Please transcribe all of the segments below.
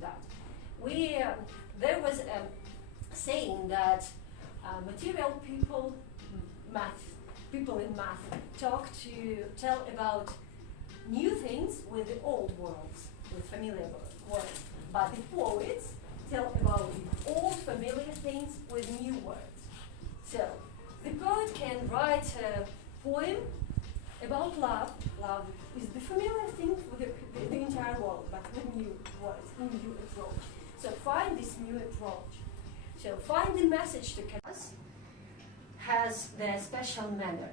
that. There was a saying that material people, people in math, tell about new things with the old worlds, with familiar words, but the poets tell about the old familiar things with new words. So the poet can write a poem about love. Love is the familiar thing for the entire world, but with new words, new approach. So find this new approach. So find the message to us has their special manner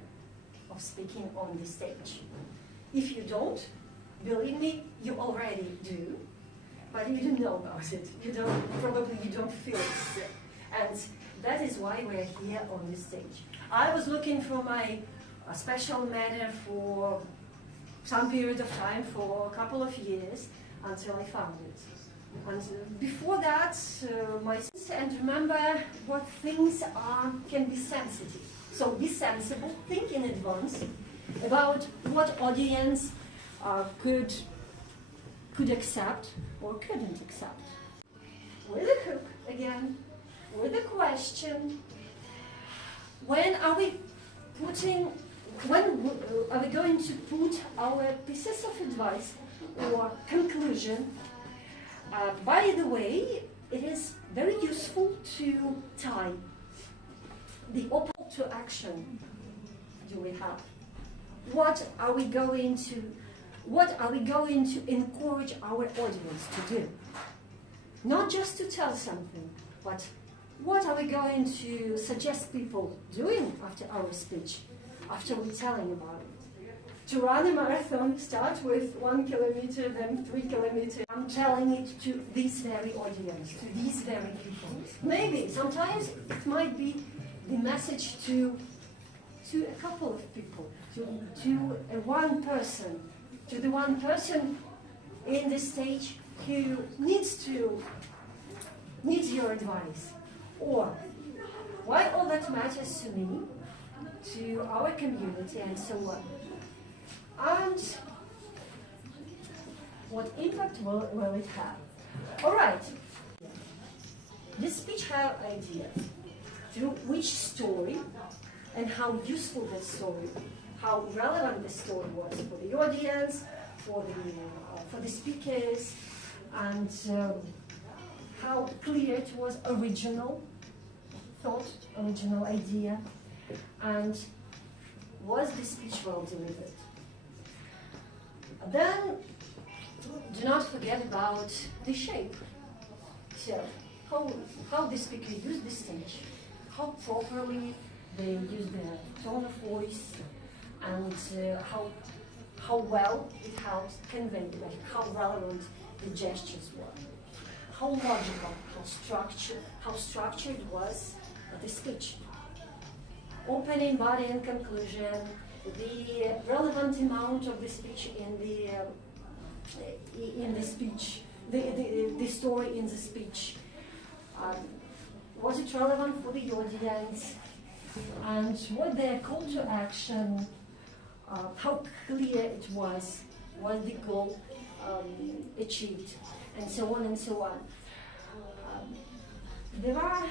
of speaking on the stage. If you don't, believe me, you already do, but you don't know about it. Probably you don't feel it. And that is why we're here on this stage. I was looking for my special manner for some period of time, for a couple of years, until I found it. And before that, and remember what things can be sensitive. So be sensible, think in advance about what audience could accept or couldn't accept. With a hook again, with a question. When are we going to put our pieces of advice or conclusion? By the way, it is very useful to tie the opposite to action. Do we have? What are we going to encourage our audience to do? Not just to tell something, but what are we going to suggest people doing after our speech, after we're telling about it? To run a marathon, start with 1 kilometer, then 3 kilometers. I'm telling it to this very audience, to these very people. Maybe, sometimes it might be the message to a couple of people, to one person, to the one person in the stage who needs your advice. Or why all that matters to me, to our community, and so on. And what impact will it have? All right. This speech has ideas through which story and how useful that story, how relevant the story was for the audience, for the speakers, and how clear it was, original thought, original idea, and was the speech well delivered. Then, do not forget about the shape. So, how the speaker used the stage, how properly they used their tone of voice, and how well it helps convey, like how relevant the gestures were, how logical, how structured was the speech. Opening, body, and conclusion. The relevant amount of the speech in the speech, the story in the speech. Was it relevant for the audience? And what their call to action? How clear it was the goal achieved, and so on and so on. There are